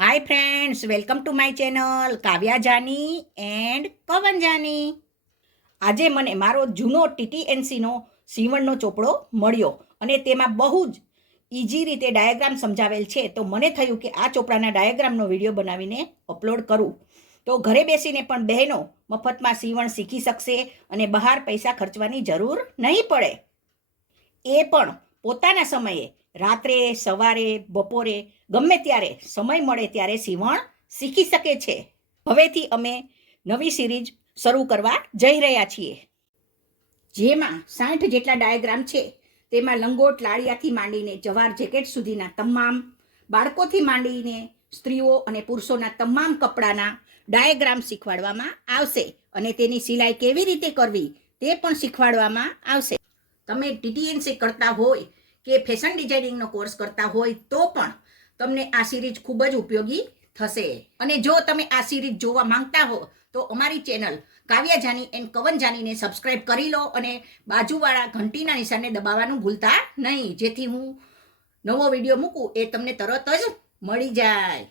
Hi friends welcome to my channel Kavya Jani and Kavan Jani આજે મને મારો જૂનો ટીટીએનસીનો સીવણનો ચોપડો મળ્યો અને તેમાં બહુ જ ઇઝી રીતે ડાયાગ્રામ સમજાવેલ છે. તો મને થયું કે આ ચોપડાના ડાયાગ્રામનો વીડિયો બનાવીને અપલોડ કરું. તો ઘરે બેસીને પણ બહેનો મફતમાં સીવણ શીખી શકશે અને બહાર પૈસા ખર્ચવાની જરૂર નહીં પડે. એ પણ પોતાના સમયે, રાત્રે, સવારે, બપોરે, ગમે ત્યારે સમય મળે ત્યારે સીવણ શીખી શકે છે. હવેથી અમે નવી સિરીઝ શરૂ કરવા જઈ રહ્યા છીએ. જેમાં સાઠ જેટલા ડાયાગ્રામ છે, તેમાં લંગોટ, લાળિયાથી માંડીને જવાર જેકેટ સુધીના તમામ, બાળકોથી માંડીને સ્ત્રીઓ અને પુરુષોના તમામ કપડાના ડાયાગ્રામ શીખવાડવામાં આવશે અને તેની સિલાઈ કેવી રીતે કરવી તે પણ શીખવાડવામાં આવશે. તમે ટીટીએનસી કરતા હોય કે ફેશન ડિઝાઇનિંગનો કોર્સ કરતા હોય તો પણ તમને આ સિરીઝ ખૂબ જ ઉપયોગી થશે. અને જો તમે આ સિરીઝ જોવા માંગતા હો, તો અમારી ચેનલ કાવ્યા જાની એન્ડ કવન જાનીને સબસ્ક્રાઇબ કરી લો અને બાજુવાળા ઘંટીના નિશાનને દબાવવાનું ભૂલતા નહીં. જેથી હું નવો વીડિયો મૂકું એ તમને તરત જ મળી જાય.